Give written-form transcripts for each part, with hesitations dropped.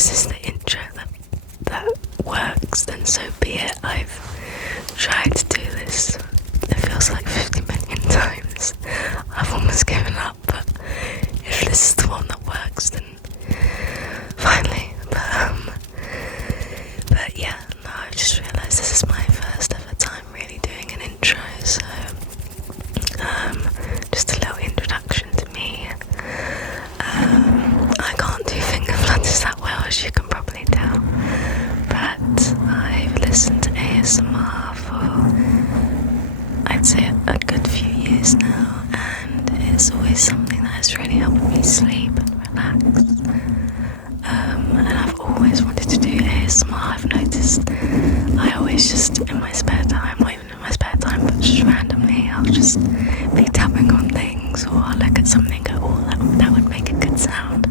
this is the intro that works, then so be it. I've tried to do this, it feels like 50 million times. I've almost given up, but if this is the one that works, then finally. But yeah, no, I've just realised this is my first ever time really doing an intro, so just a little introduction to me. I can't do finger flutters that well, as you can probably tell, but I've listened to ASMR for, I'd say, a good few years now, and it's always something that has really helped me sleep and relax. And I've always wanted to do ASMR. I've noticed I always just, in my spare time, not even in my spare time, but just randomly, I'll just be tapping on things, or I'll look at something and go, oh, that would make a good sound.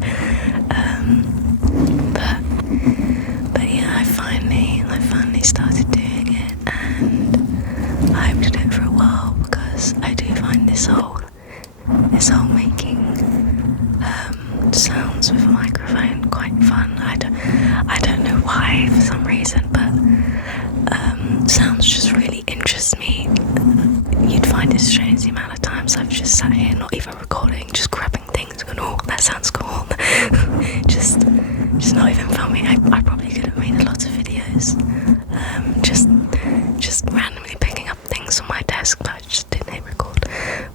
But yeah, I finally started doing it, and I've done it for a while because I do find this whole making sounds with a microphone quite fun. I don't know why, for some reason, but sounds just really interest me. You'd find it strange the amount of times I've just sat here not even recording, just grabbing things and going, oh, that sounds cool. just not even filming. I probably could have made a lot of videos just randomly picking up things on my desk, but I just didn't hit record.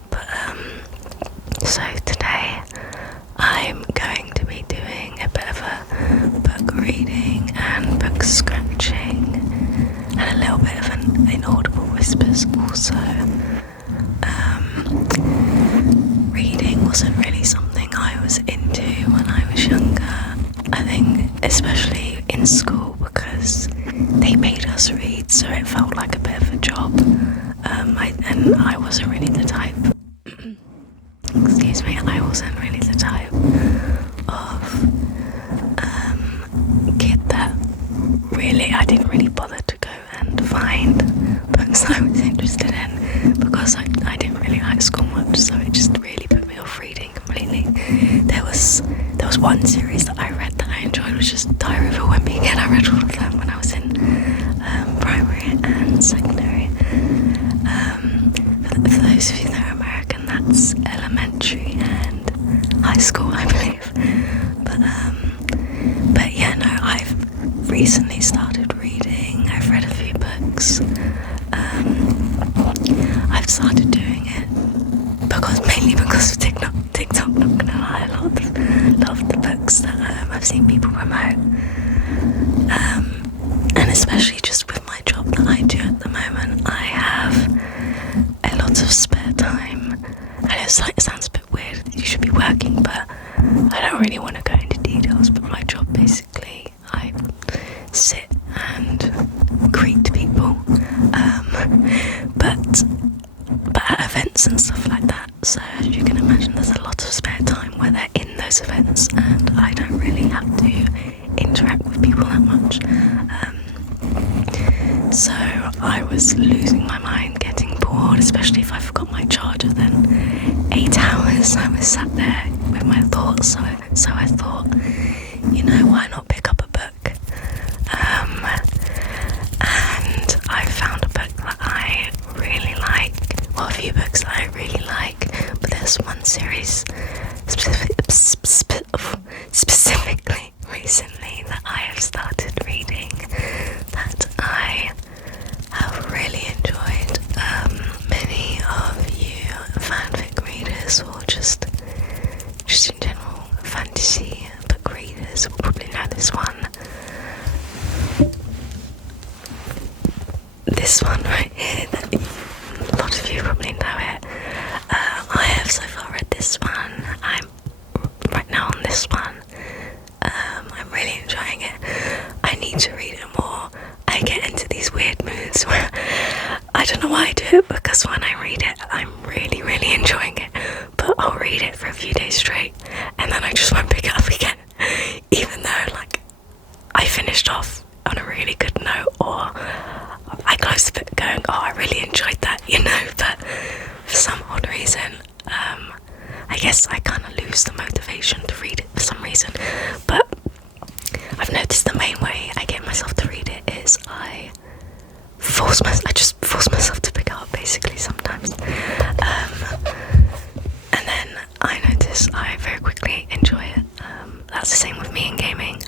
But so today I'm going to be doing a bit of a book reading and book scratching and a little bit of an inaudible whispers also. Reading wasn't really something I was into when I was younger. I think especially in school, because they made us read, so it felt like a bit of a job. And I wasn't really the type excuse me, I wasn't really the type of kid that really, I didn't really bother to go and find books I was interested in, because I didn't really like school much, so it just really put me off reading completely. There was one series that I read that I enjoyed, which is Diary of a Wimpy Kid. I read all of them when I was in primary and secondary. For those of you that are American, that's elementary and high school, I believe. But yeah, no, I've recently started reading. I've read a few books. I've started doing it mainly because of TikTok. Not gonna lie, a lot of the books that I've seen people promote, and especially just with my job that I do at the moment, I have a lot of spare time. I know it sounds a bit weird, you should be working, but I don't really want to go into details. But my job, basically, I sit and greet people, but at events and stuff like that. So as you can imagine, there's a lot of spare time where they're in those events, and I don't really have to interact with people that much. So I was losing my mind, getting bored, especially if I forgot my charger. Then 8 hours I was sat there with my thoughts. So I thought, why not pick up a book? And I found a book that I really like. Well, a few books that I really like, but there's one series specifically recently that I have started reading that I have really enjoyed. Many of you fanfic readers, or just in general fantasy book readers, will probably know this one. This one right here, a lot of you probably know it. I have so far read this one. I'm right now on this one. I'm really enjoying it. I need to read it more. I get into these weird moods where I don't know why I do it, because when I read it, I'm really, really enjoying it. But I'll read it for a few days straight, and then I just won't pick it up again. Even though, I finished off on a really good note, or I closed the book going, oh, I really enjoyed that, but for some odd reason, I guess I kind of lose the motivation to read it for some reason. But I've I just force myself to pick it up basically sometimes. And then I notice I very quickly enjoy it. That's the same with me in gaming.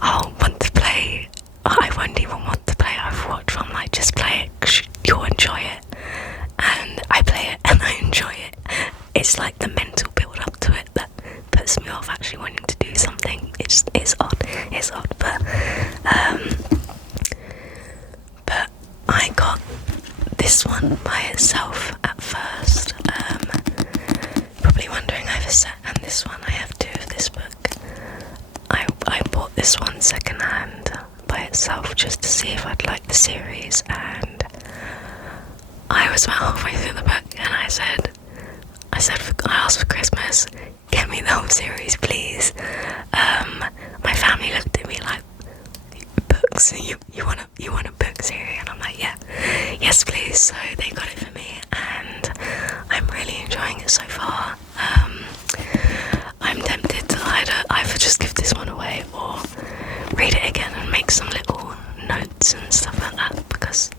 I'll want to play. I won't even want to play Overwatch. I'm like, just play it. You'll enjoy it. And I play it and I enjoy it. It's like the mental build up to it that puts me off actually wanting to do something. It's odd. It's odd, but I got this one by itself at first. Probably wondering I have a set and this one. I have two of this book. I bought this one second hand by itself just to see if I'd like the series, and I was about halfway through the book and I asked for Christmas, get me the whole series please. My family looked at me like, books, you want a book series? And I'm like, yeah, yes please. So they got it for me and I'm really enjoying it so far. I'm tempted to either just give this one away or read it again and make some little notes and stuff like that, because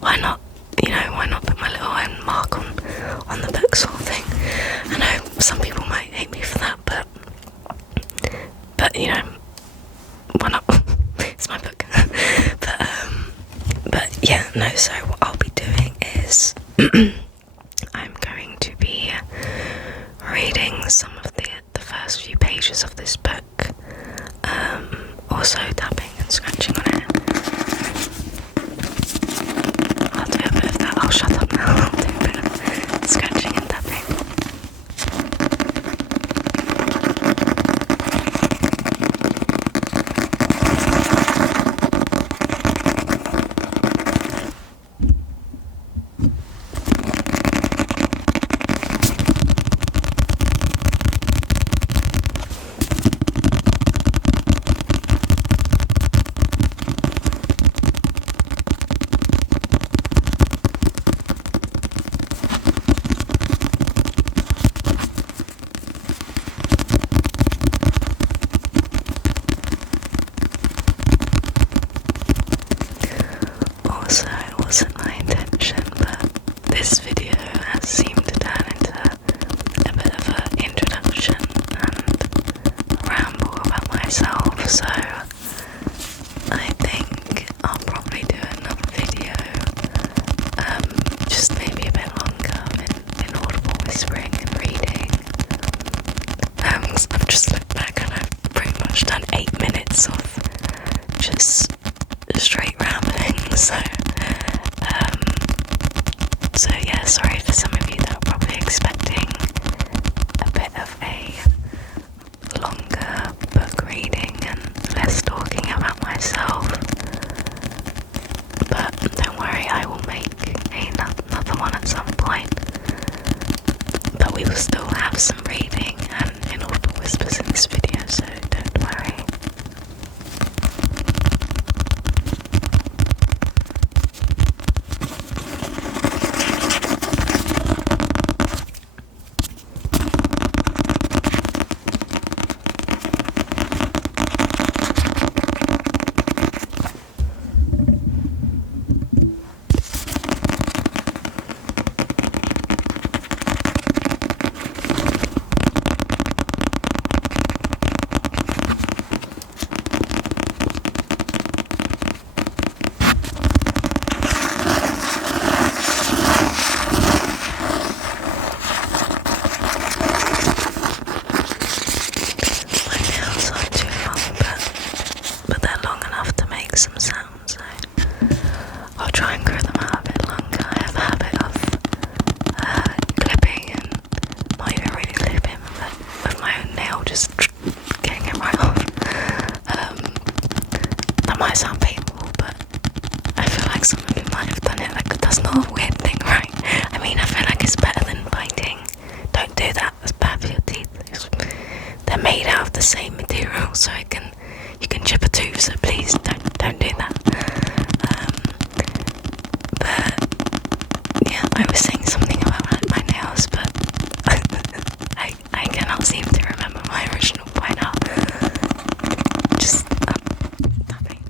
why not? Why not put my little own mark on the book sort of thing? I know some people might hate me for that, but why not? It's my book. but yeah, no, so what I'll be doing is I'm going to be reading some of the first few pages of this book, also tapping and scratching on it. I'll do a bit of that. I'll shut up now. I'll do a bit of scratching and tapping. Also, it wasn't my intention, but this video has seemed to turn into a bit of an introduction and ramble about myself, so I think I'll probably do another video, just maybe a bit longer in audible whispering and reading. I've just looked back and I've pretty much done 8 minutes of just straight rambling, so yeah, sorry for some of you that are probably expecting a bit of a longer book reading and less talking about myself, but don't worry, I will make another one at some point, but we will still have some reading and inaudible whispers in this video, so don't worry. Some sounds, so I'll try and grow them out a bit longer. I have a habit of clipping and not even really clipping, but with my own nail just getting it right off. That might sound painful, but I feel like some of you might have done it. Like, that's not a weird thing, right? I mean, I feel like it's better than biting. Don't do that, that's bad for your teeth. They're made out of the same material, so you can chip a tooth, so please don't do that. But yeah, I was saying something about my nails, but I cannot seem to remember my original point out. Just tapping.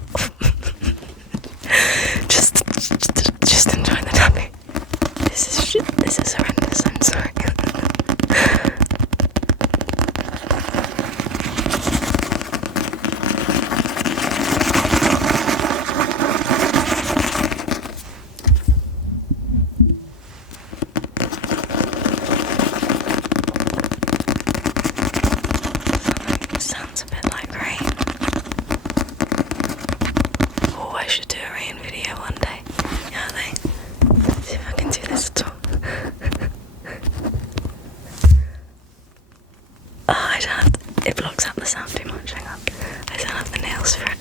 blocks out the sound too much. Hang on. I don't have the nails for it.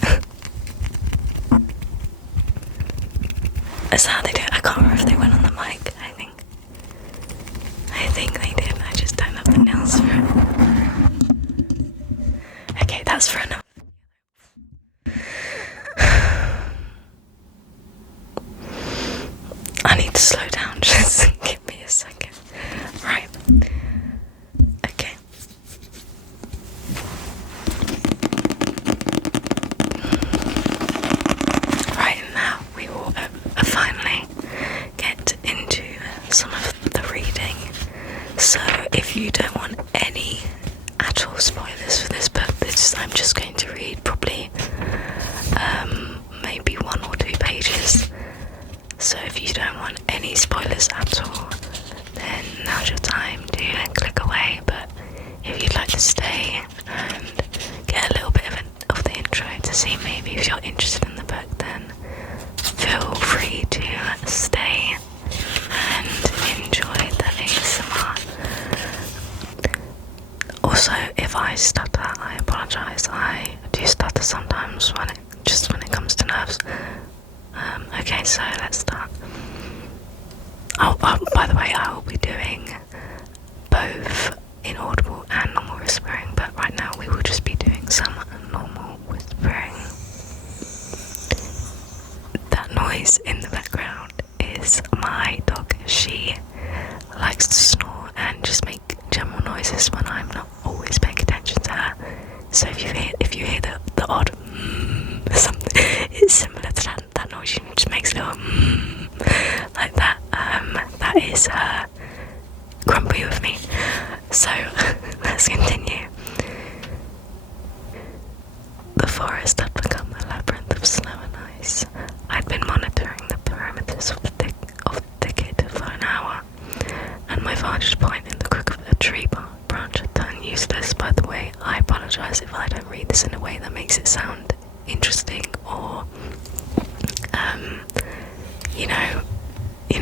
That's how they do it. I can't remember if they went on the mic, I think they did. I just don't have the nails for it. Okay, that's for enough. I need to slow down, just give me a second. Right. Okay. Right, now we will finally get into some of the reading. So if you don't want any actual spoilers for this book, I'm just going to read probably maybe 1 or 2 pages. So if you don't want any spoilers at all, then now's your time to click away. But if you'd like to stay and get a little bit of the intro to see maybe if you're interested in the book, then feel free to stay and enjoy the ASMR. Also, if I stutter, I apologise. I do stutter sometimes when it comes to nerves. Okay, so let's start. Oh, by the way, I will be doing both inaudible and normal whispering, but right now we will just be doing some normal whispering. That noise in the background is my dog. She likes to snore and just make general noises when I'm not always paying attention to her. So if you hear the odd something, it's similar to that noise. She just makes a little like that. That is her grumpy with me. So let's continue. The forest had become a labyrinth of snow and ice. I'd been monitoring the perimeters of the thicket for an hour, and my vantage point in the crook of a tree branch had turned useless. By the way, I apologise if I don't read this in a way that makes it sound interesting or you know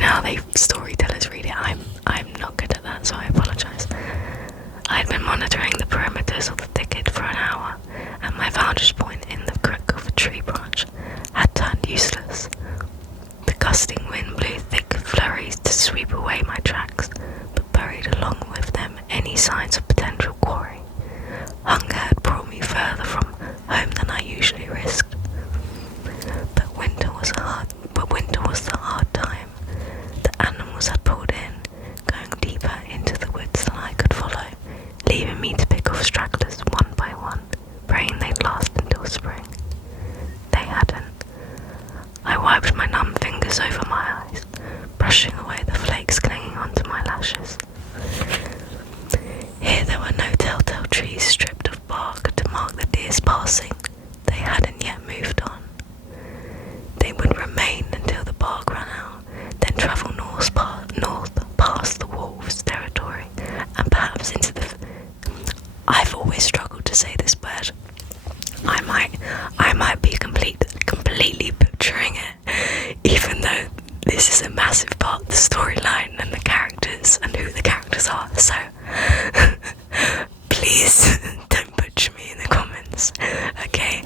how they storytellers read it. I'm not good at that, so I apologise. I'd been monitoring the perimeters of the thicket for an hour, and my vantage point in the crook of a tree branch had turned useless. The gusting wind blew thick flurries to sweep away my tracks, but buried along with them any signs of potential quarry. Hunger had brought me further from home than I usually risked. But winter was the hard time. The animals had pulled in, going deeper into the woods than I could follow, leaving me to pick off stragglers one by one, praying they'd last until spring. They hadn't. I wiped my numb fingers over my eyes, brushing away the flakes clinging onto my lashes. Here there were no telltale trees stripped of bark to mark the deer's passing. They hadn't yet moved on. They would remain until the bark ran out, then travel north past the wolves' territory, and perhaps into the... I've always struggled to say this word. I might be completely butchering it, even though this is a massive part of the storyline and the characters and who the characters are, so please don't butcher me in the comments, okay?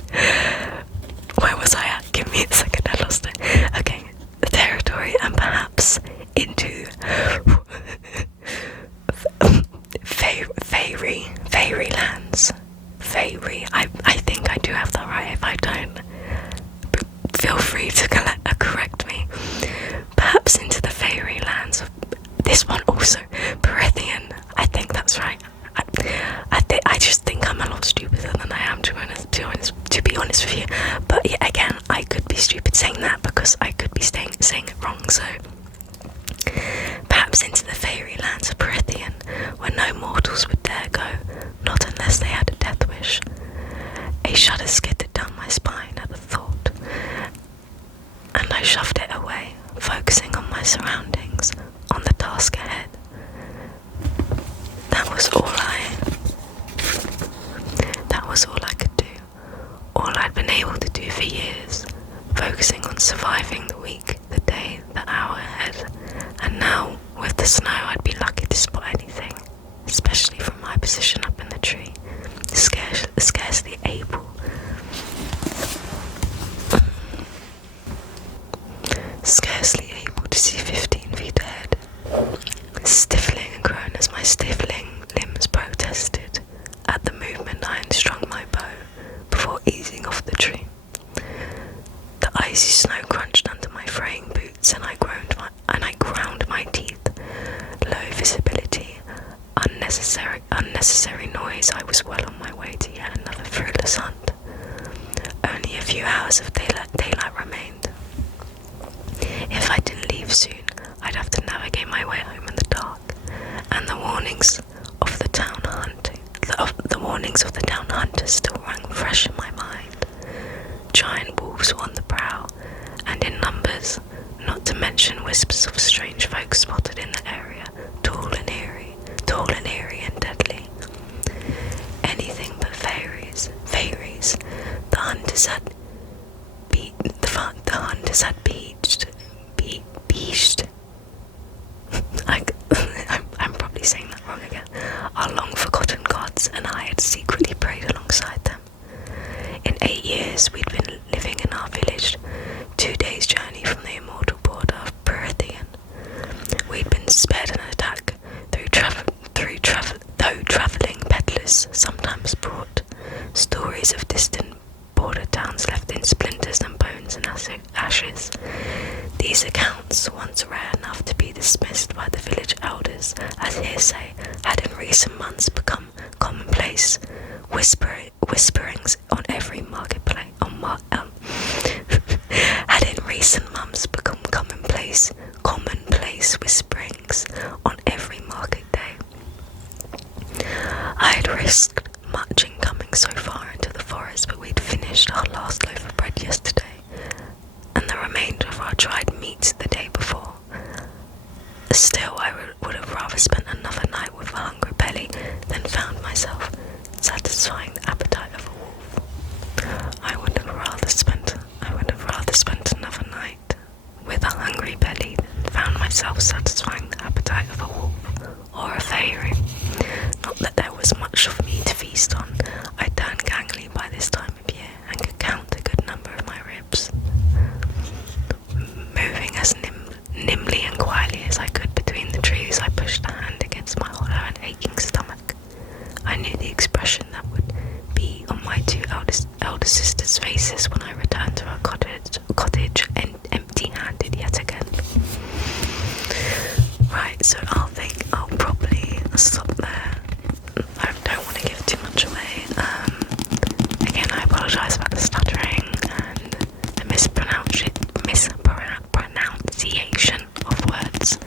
Where was I at? Give me a second, I lost it. Okay, the territory and perhaps into fairy lands. Fairy, I think I do have that right. If I don't, feel free to correct me. Perhaps into the fairy lands of this one also, Perithian. I think that's right. I just think I'm a lot stupider than I am, to be honest with you. But yeah, again, I could be stupid saying that because I could be saying it wrong. So perhaps into the fairy lands of Perithian, where no mortals would dare go, not unless they had a death wish. A shudder skidded down my spine at the thought, and I shoved it away, focusing on my surroundings, on the task ahead. That was all I could do. All I'd been able to do for years, focusing on surviving the week, the day, the hour ahead. And now, with the snow, I'd be lucky to spot anything, especially from my position up in the tree. scarcely able to see 15 feet ahead, stifling and groan as my stifling limbs protested at the movement. I unstrung my bow before easing off the tree. The icy snow crunched under my fraying boots, and I ground my teeth. Low visibility, unnecessary noise. I was well on my way to yet another fruitless hunt. Only a few hours of daylight remained. If I didn't leave soon, I'd have to navigate my way home in the dark, and the warnings of the town hunters still rang fresh in my mind. Giant wolves were on the prowl, and in numbers, not to mention wisps of strange folk spotted in the area, tall and eerie and deadly. Anything but fairies. The hunters had beached. I'm probably saying that wrong again. Our long-forgotten gods, and I had secretly prayed alongside them. In 8 years, we'd been living in our village, 2 days' journey from the immortal border of Perithian. We'd been spared an attack, though travelling peddlers sometimes brought stories of distant border towns left in splinters and bones and ashes. These accounts, once rare enough to be dismissed by the village elders as hearsay, had in recent months become commonplace. Whisperings on every marketplace had in recent months become commonplace whisperings on every market day. I had risked much in coming so far into the forest, but we'd finished our last loaf of bread yesterday, and the remainder of our dried meat the day before. Still, I would have rather spent another night with a hungry belly than found myself satisfying the appetite of a wolf. I would have rather spent another night with a hungry belly than found myself satisfying the appetite of a wolf or a fairy. Not that there was much of me to feast on. I turned gangly by this time of year and could count a good number of my ribs. Moving as nimbly and quietly as I could between the trees, I pushed a hand against my hollow and aching stomach. I knew the expression that would be on my two elder sisters' faces when I returned to our cottage empty-handed yet again. Right, so I'll probably stop there. I don't want to give too much away. Again, I apologise about the stuttering and the mispronunciation of words.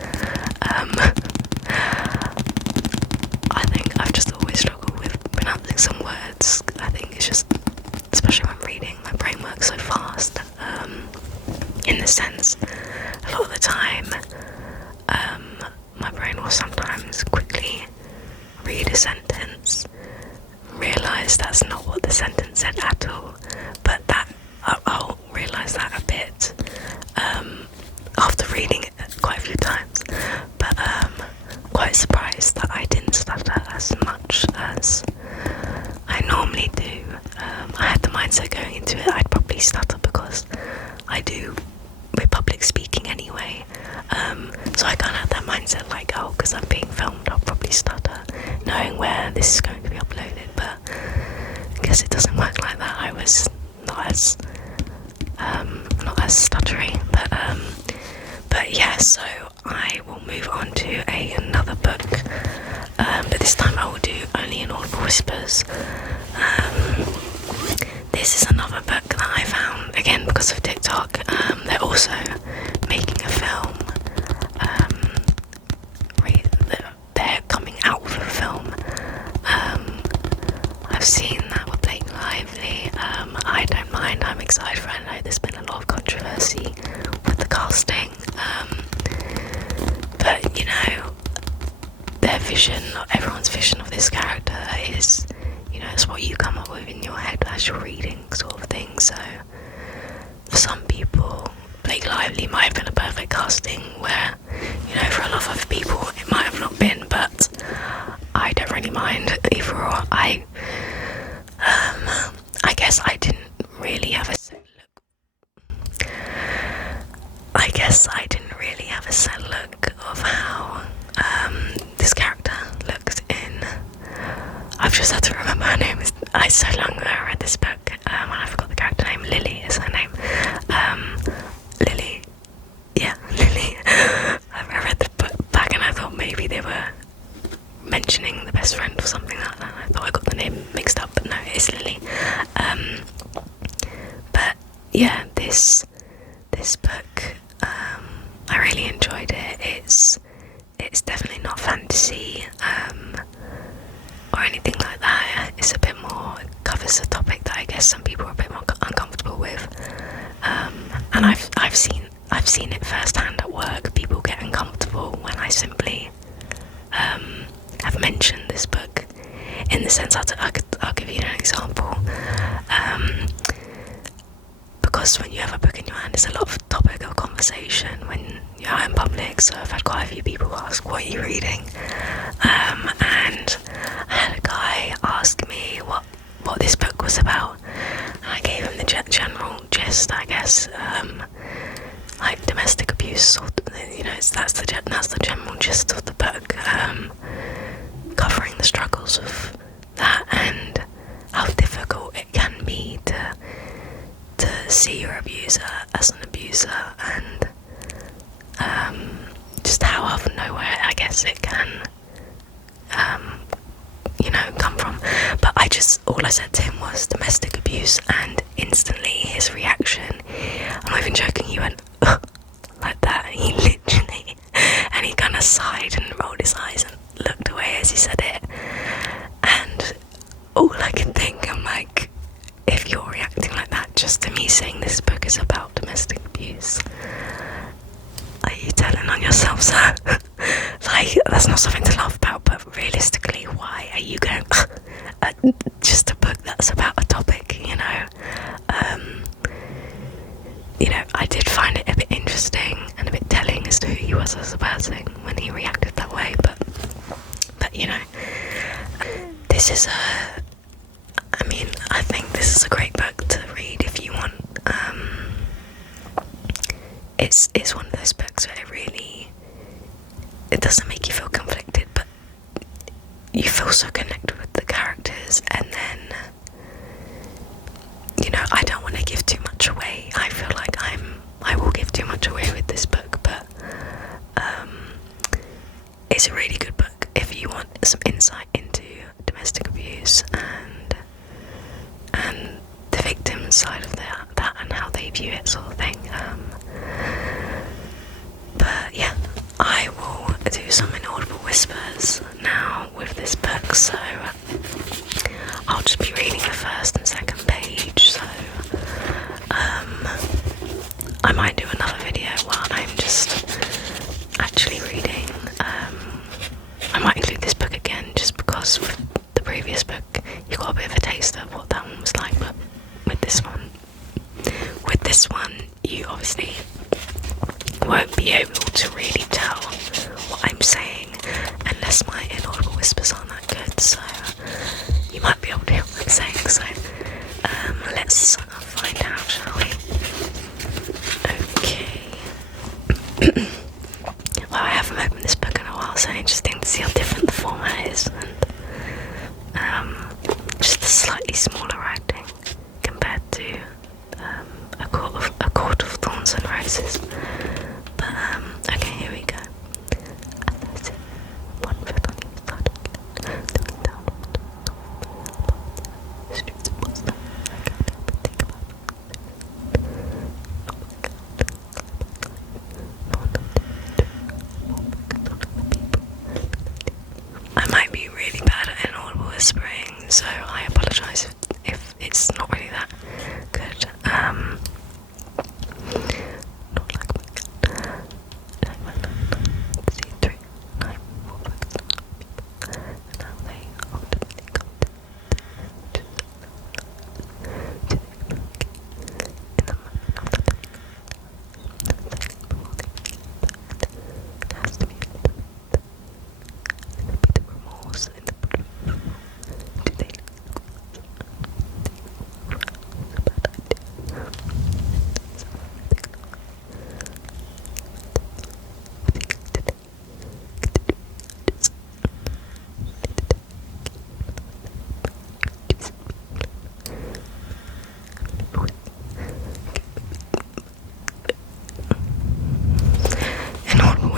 I think I've just always struggled with pronouncing some words. I think it's just, especially when reading, my brain works so fast. In the sense, a lot of the time, my brain will sometimes quickly read a sentence, realise that's not what the sentence said at all, but that I'll realise that a bit after reading it quite a few times. But quite surprised that I didn't stutter as much as I normally do. I had the mindset going into it I'd probably stutter because I do with public speaking anyway. So I kind of had that mindset like, oh, because I'm being filmed, I'll probably stutter, knowing where this is going to be uploaded. But I guess it doesn't work like that. I was not as stuttery, but yeah. So I will move on to another book, but this time I will do only inaudible whispers. This is another book that I found again because of TikTok. They're also making a film. They're coming out with a film. I've seen that with Blake Lively. I don't mind. I'm excited for it. I know there's been a lot of controversy with the casting. But you know, their vision, everyone's vision of this character is, you know, it's what you come up with in your head as you're reading, sort of thing. So for some people, Blake Lively might have been a perfect casting, where, you know, for a lot of other people it might have not been, but I don't really mind either or. ever read this book, and I forgot the character name. Lily is her name. Lily. Yeah, Lily. I read the book back and I thought maybe they were mentioning the best friend or something like that. I thought I got the name mixed up, but no, it's Lily. But yeah, this book, I really enjoyed it. It's definitely not fantasy or anything like that. It's a bit more, it covers a topic that I guess some people are a bit more uncomfortable with, and I've seen it firsthand at work. People get uncomfortable when I simply have mentioned this book. In the sense, I'll give you an example. Because when you have a book in your hand, it's a lot of topic of conversation when you're out in public. So I've had quite a few people ask, "What are you reading?" And I had a guy ask me what this book was about, and I gave him the general gist, I guess, like domestic abuse, or that's the general gist of the book, covering the struggles of that and how difficult it can be to see your abuser as an abuser, and just how out of nowhere I guess it can come from. But all I said to him was domestic abuse, and instantly his reaction, I'm not even joking, he went ugh, like that. He literally, and he kind of sighed and rolled his eyes and looked away as he said it, and all I can think, I'm like, if you're reacting like that just to me saying this book is about domestic abuse, are you telling on yourself, sir? Like, that's not something to laugh about, but realistically, why are you going just a book that's about a topic, I did find it a bit interesting and a bit telling as to who he was as a person when he reacted that way, but this is I think this is a great book to read if you want. It's one of those books where it doesn't make you feel conflicted, but you feel so connected with the characters, and then I don't want to give too much away. I feel like I will give too much away with this book, but it's a really good book if you want some insight into domestic abuse and the victim side of that and how they view it, sort of thing. But yeah, I will do some inaudible whispers now with this book, so I'll just be reading the first and second page. So I might do another video while I'm just actually reading. I might include this book again just because with the previous book you got a bit of a taste of what that one was like, but with this one you obviously won't be able to really tell what I'm saying unless my inaudible whispers aren't that good, so you might be able to hear what I'm saying. So let's find out, shall we? Okay. Well, I haven't opened this book in a while, so it's interesting to see how different the format is, and just a slightly smaller writing compared to a court of thorns and roses. But okay, here we go. One foot on each side, looking down the streets of Boston. I can't help but think about I might be really bad at inaudible whispering, so I apologise if it's not really that good. Not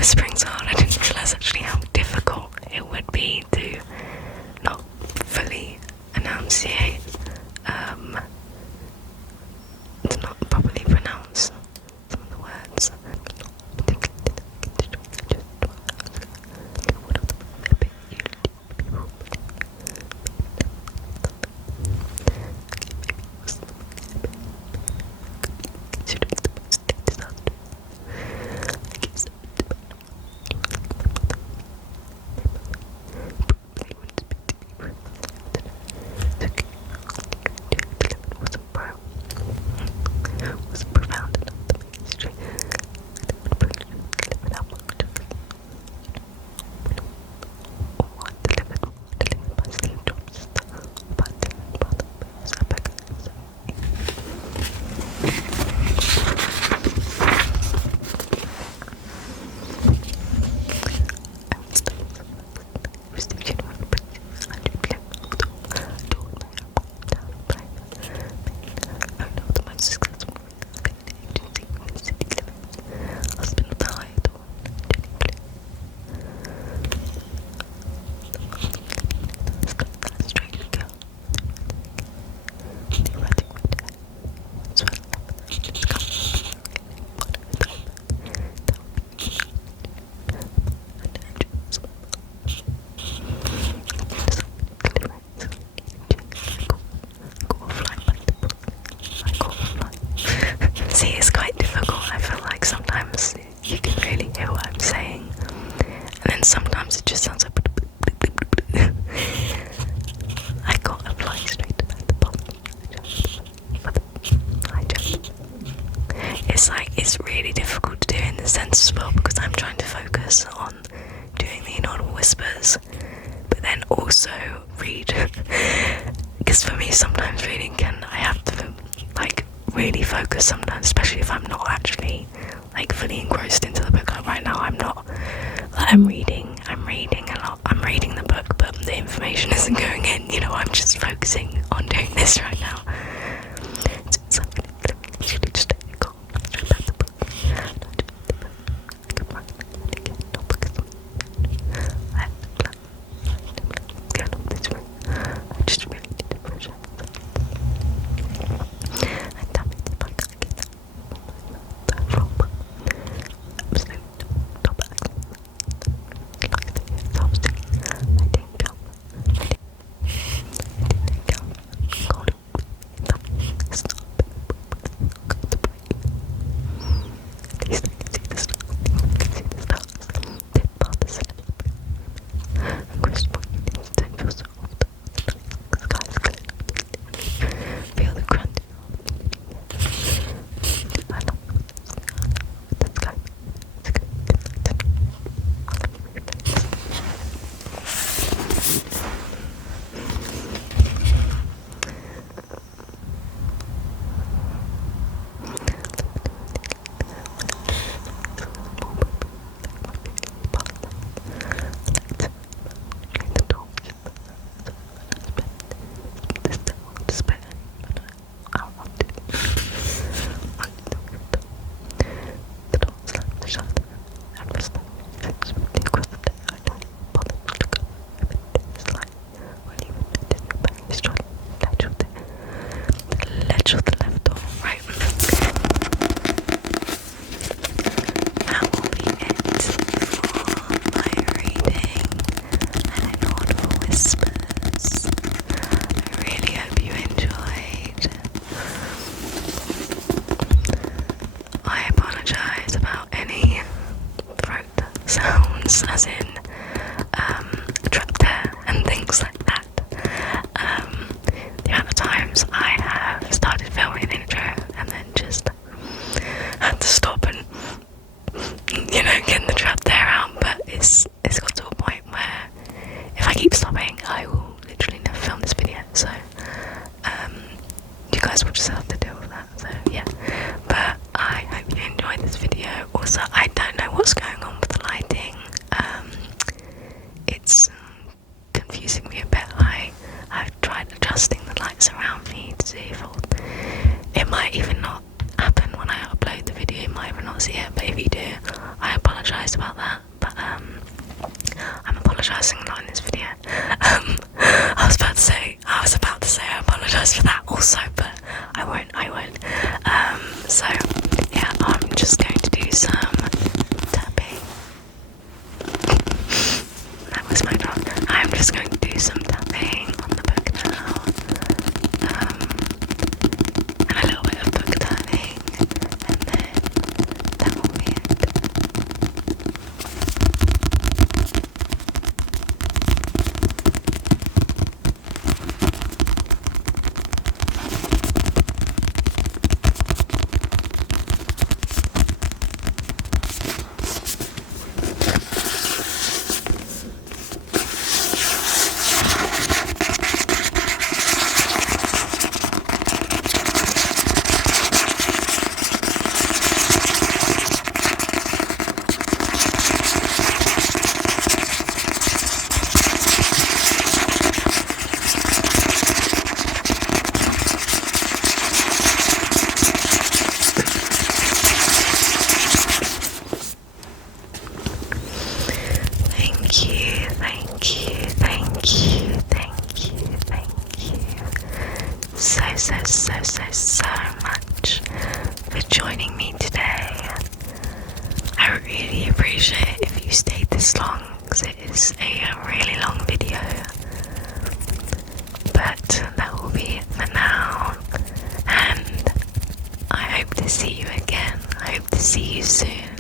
whispering's hard. I didn't realise actually how difficult it would be to not fully enunciate, to not properly pronounce some of the words. Was profound enough to make history. Delivered by Steve Jobs, but see, it's quite difficult. I feel like sometimes you can really hear what I'm saying, and then sometimes it just sounds like I got a fly straight to the bottom. It's like, it's really difficult to do in the sense as well, because I'm trying to focus on doing the inaudible whispers, but then also read. Because for me, sometimes reading I have to like really focus sometimes, especially if I'm not actually like fully engrossed into the book. Like right now, I'm not. Like, I'm reading a lot. I'm reading the book, but the information isn't going in. You know, I'm just focusing on doing this right now. So I'm literally just go straight back to the book. I just really need to push it. And damn it, if I can't get that rope, absolute top accent. Like the exhausting. I didn't come. God, stop. Got the break. At least I can see the stars. I can see the stars. Dead part the center. And Chris pointed instant feels so off. The sky's clear. Feel the grunt. I love the sky. It's good. Ledge of the left door, right? That will be it for my reading and inaudible whispers. I really hope you enjoyed. I apologise about any throat sounds, as in trapped air and things like that. The amount of times I have started filming an intro and then just had to stop and, you know, get the trapped air out, but it's got to a point where if I keep stopping, I will literally never film this video, so you guys will just have to deal with that, so yeah. But I hope you enjoyed this video. Also, I don't know what's going on with the lighting. It's confusing me a bit. I've tried adjusting the lights around me to see if it might even not happen when I upload the video. You might even not see it, but if you do, I apologise about that. so much for joining me today. I really appreciate it if you stayed this long, because it is a really long video. But that will be it for now, and I hope to see you again. I hope to see you soon.